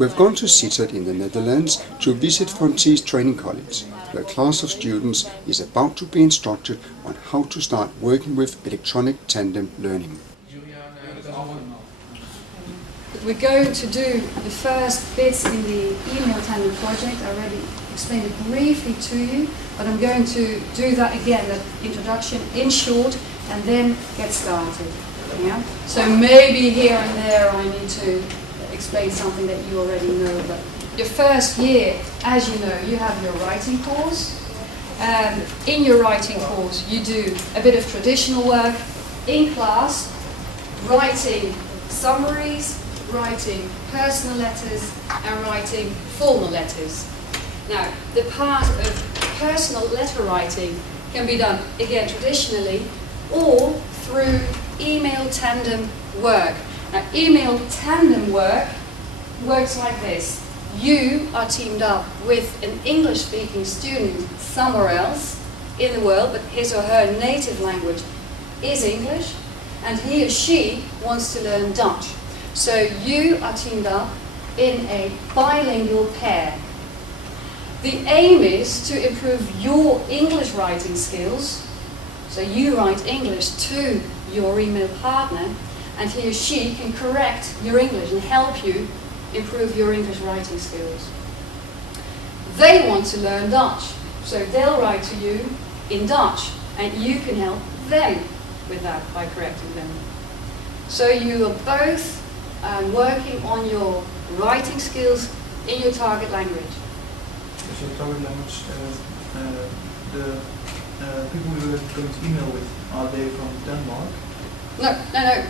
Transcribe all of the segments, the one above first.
We've gone to Sittard in the Netherlands to visit Frontiers Training College, where a class of students is about to be instructed on how to start working with electronic tandem learning. We're going to do the first bits in the email tandem project. I already explained it briefly to you, but I'm going to do that again, that introduction in short, and then get started. Yeah? So maybe here and there I need to explain something that you already know. But your first year, as you know, you have your writing course. And in your writing course, you do a bit of traditional work in class, writing summaries, writing personal letters, and writing formal letters. Now, the part of personal letter writing can be done, again, traditionally, or through email tandem work. Now, email tandem work works like this. You are teamed up with an English-speaking student somewhere else in the world, but his or her native language is English, and he or she wants to learn Dutch. So you are teamed up in a bilingual pair. The aim is to improve your English writing skills. So you write English to your email partner, and he or she can correct your English and help you improve your English writing skills. They want to learn Dutch, so they'll write to you in Dutch, and you can help them with that by correcting them. So you are both working on your writing skills in your target language. So your target language, the people you are going to email with, are they from Denmark? No,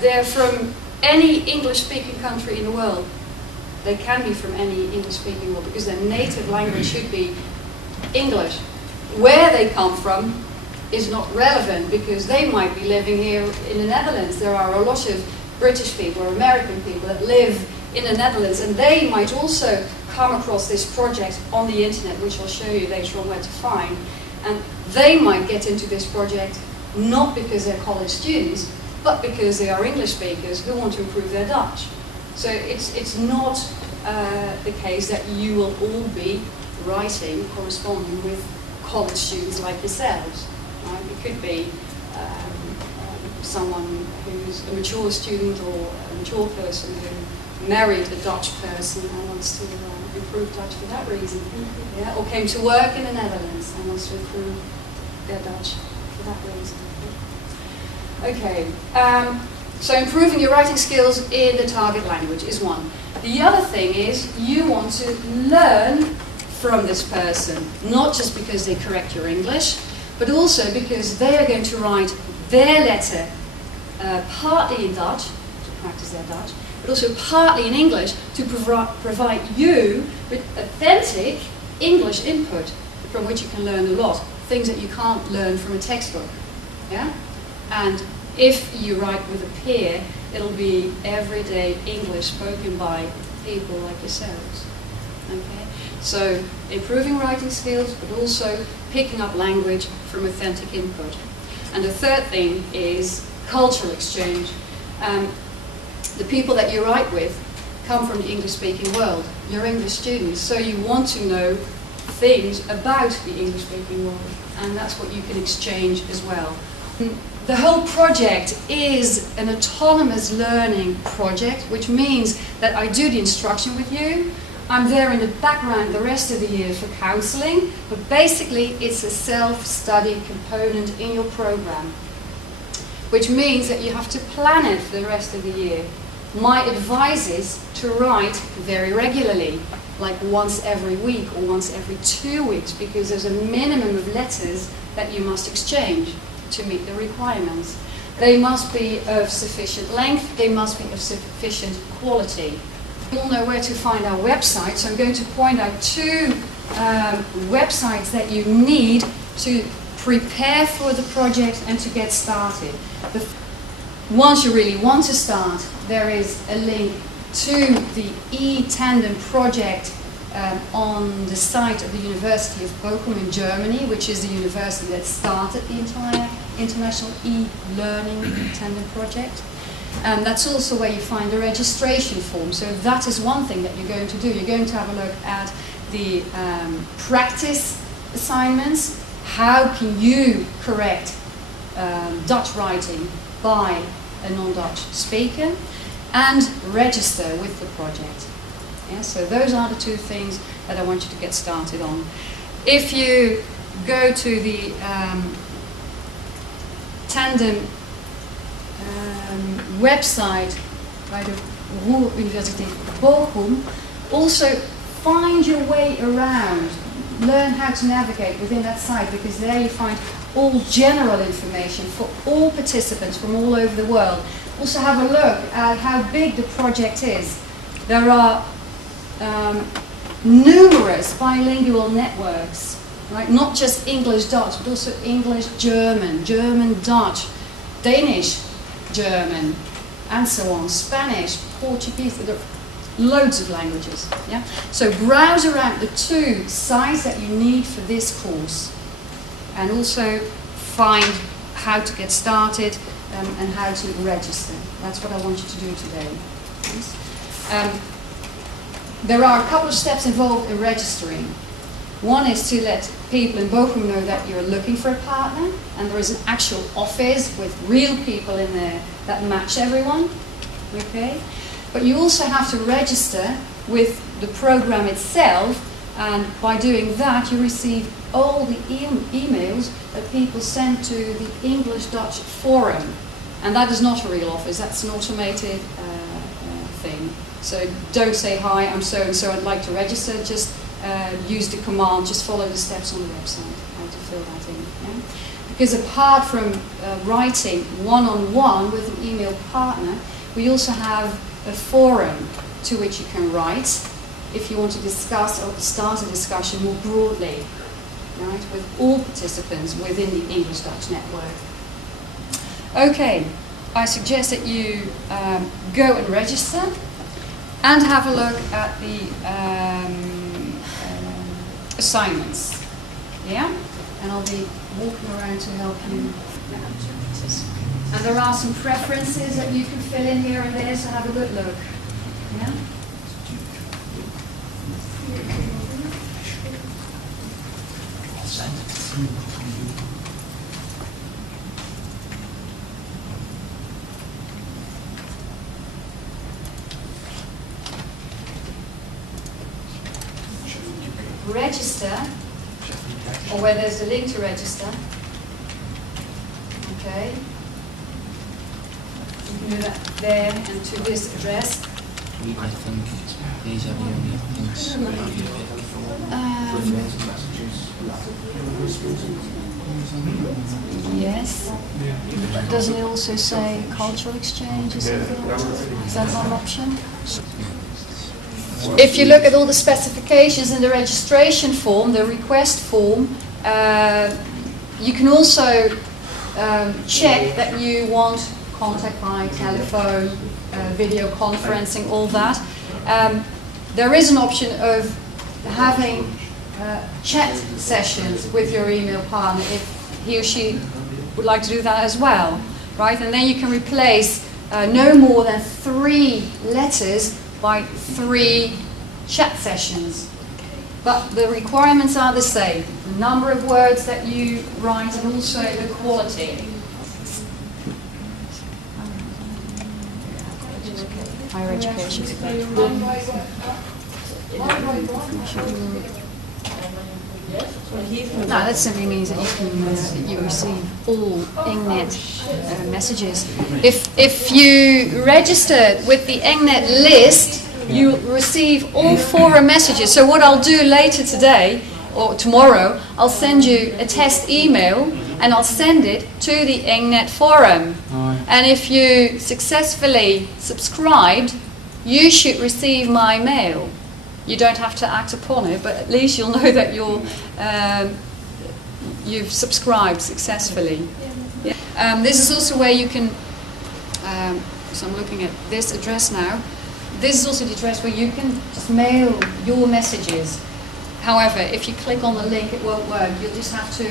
they're from any English-speaking country in the world. They can be from any English-speaking world because their native language should be English. Where they come from is not relevant because they might be living here in the Netherlands. There are a lot of British people or American people that live in the Netherlands, and they might also come across this project on the internet, which I'll show you later on where to find. And they might get into this project not because they're college students, but because they are English speakers who want to improve their Dutch. So it's not the case that you will all be writing, corresponding with college students like yourselves. Right? It could be someone who's a mature student or a mature person who married a Dutch person and wants to improve Dutch for that reason. Yeah? Or came to work in the Netherlands and wants to improve their Dutch for that reason. Okay, so improving your writing skills in the target language is one. The other thing is you want to learn from this person, not just because they correct your English, but also because they are going to write their letter partly in Dutch, to practice their Dutch, but also partly in English to provide you with authentic English input from which you can learn a lot, things that you can't learn from a textbook. Yeah? And if you write with a peer, it'll be everyday English spoken by people like yourselves. Okay? So improving writing skills, but also picking up language from authentic input. And the third thing is cultural exchange. The people that you write with come from the English-speaking world. You're English students, so you want to know things about the English-speaking world, and that's what you can exchange as well. The whole project is an autonomous learning project, which means that I do the instruction with you. I'm there in the background the rest of the year for counseling, but basically it's a self-study component in your program, which means that you have to plan it for the rest of the year. My advice is to write very regularly, like once every week or once every 2 weeks, because there's a minimum of letters that you must exchange to meet the requirements. They must be of sufficient length, they must be of sufficient quality. You all know where to find our website, so I'm going to point out two websites that you need to prepare for the project and to get started. Once you really want to start, there is a link to the e-Tandem project on the site of the University of Bochum in Germany, which is the university that started the entire international e-learning tandem project. And that's also where you find the registration form. So that is one thing that you're going to do. You're going to have a look at the practice assignments. How can you correct Dutch writing by a non-Dutch speaker, and register with the project. Yeah, so those are the two things that I want you to get started on. If you go to the Tandem website by the Ruhr Universiteit Bochum, also find your way around, learn how to navigate within that site, because there you find all general information for all participants from all over the world. Also have a look at how big the project is. There are numerous bilingual networks, right? Not just English-Dutch, but also English-German, German-Dutch, Danish-German, and so on, Spanish, Portuguese, there are loads of languages. Yeah? So browse around the two sites that you need for this course, and also find how to get started and how to register. That's what I want you to do today. There are a couple of steps involved in registering. One is to let people in Bochum know that you're looking for a partner, and there is an actual office with real people in there that match everyone. Okay? But you also have to register with the program itself, and by doing that you receive all the emails that people send to the English-Dutch forum. And that is not a real office, that's an automated thing. So don't say, hi, I'm so-and-so, I'd like to register, just use the command, just follow the steps on the website, how to fill that in. Yeah? Because apart from writing one-on-one with an email partner, we also have a forum to which you can write if you want to discuss or start a discussion more broadly, right, with all participants within the English-Dutch network. Okay, I suggest that you go and register and have a look at the assignments. Yeah? And I'll be walking around to help you. And there are some preferences that you can fill in here and there, so have a good look. Yeah? Register, or where there's a link to register. Okay. You can do that there and to this address. I think these are the only things Yes. But doesn't it also say cultural exchange or something? Is that not an option? If you look at all the specifications in the registration form, the request form, you can also check that you want contact by telephone, video conferencing, all that. There is an option of having chat sessions with your email partner if he or she would like to do that as well, right? And then you can replace no more than 3 letters by 3 chat sessions. But the requirements are the same. The number of words that you write and also the quality. Higher education. No, that simply means that you can that you receive all Engnet messages. If you register with the Engnet list, you receive all forum messages. So what I'll do later today or tomorrow, I'll send you a test email and I'll send it to the Engnet forum. And if you successfully subscribed, you should receive my mail. You don't have to act upon it, but at least you'll know that you've subscribed successfully. Yeah. This is also where you can, so I'm looking at this address now. This is also the address where you can just mail your messages. However, if you click on the link, it won't work. You'll just have to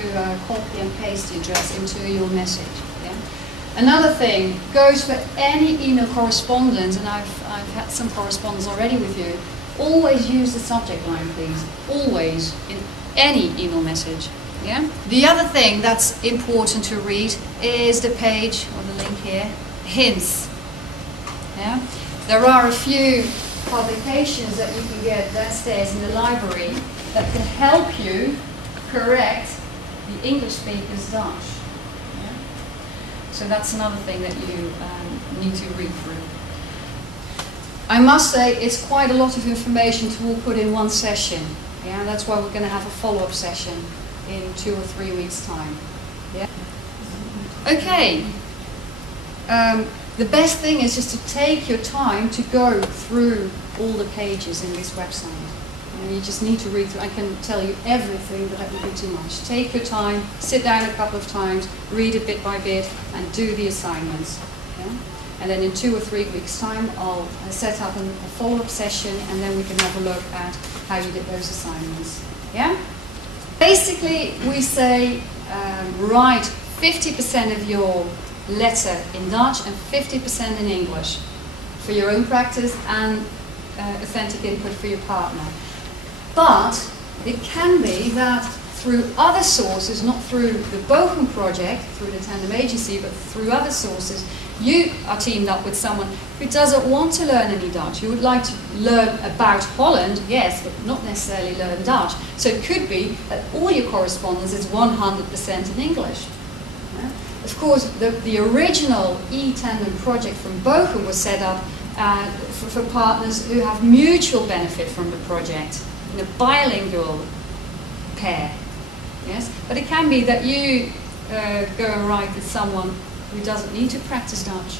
copy and paste the address into your message. Yeah? Another thing goes for any email correspondence, and I've had some correspondence already with you. Always use the subject line, please. Always, in any email message. Yeah. The other thing that's important to read is the page or the link here, hints. Yeah. There are a few publications that you can get downstairs in the library that can help you correct the English speaker's Dutch. Yeah. So that's another thing that you need to read through. I must say it's quite a lot of information to all put in one session. Yeah, that's why we're going to have a follow-up session in 2 or 3 weeks' time. Yeah. Okay. The best thing is just to take your time to go through all the pages in this website. You just need to read through. I can tell you everything, but that would be too much. Take your time, sit down a couple of times, read it bit by bit, and do the assignments. Yeah? And then in 2 or 3 weeks' time, I'll set up a follow-up session, and then we can have a look at how you did those assignments. Yeah? Basically, we say write 50% of your letter in Dutch and 50% in English for your own practice and authentic input for your partner. But it can be that through other sources, not through the Bochum project, through the Tandem agency, but through other sources, you are teamed up with someone who doesn't want to learn any Dutch. You would like to learn about Holland, yes, but not necessarily learn Dutch. So it could be that all your correspondence is 100% in English. Yeah? Of course, the original e-Tandem project from Bochum was set up for partners who have mutual benefit from the project, in a bilingual pair. Yes, but it can be that you go and write with someone who doesn't need to practice Dutch,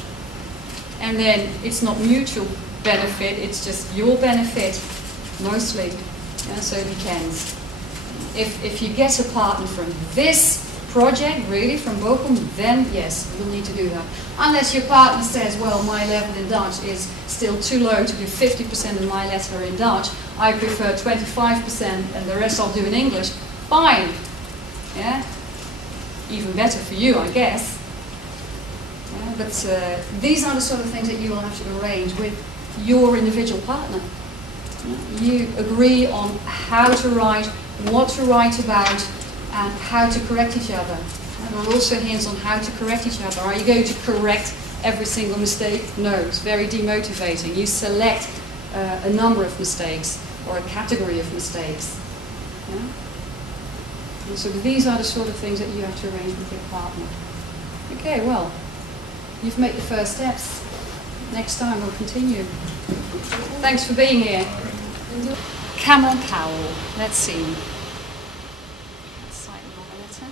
and then it's not mutual benefit; it's just your benefit, mostly. Yeah, so it depends. If you get a partner from this project, really from Bochum, then yes, you'll need to do that. Unless your partner says, well, my level in Dutch is still too low to do 50% of my letter in Dutch. I prefer 25% and the rest I'll do in English. Fine. Yeah? Even better for you, I guess. Yeah, but these are the sort of things that you will have to arrange with your individual partner. You agree on how to write, what to write about, and how to correct each other. And there are also hints on how to correct each other. Are you going to correct every single mistake? No, it's very demotivating. You select a number of mistakes or a category of mistakes. Yeah? And so these are the sort of things that you have to arrange with your partner. Okay, well, you've made the first steps. Next time we'll continue. Thanks for being here. Camel cowl. Let's see. Slightly longer letter.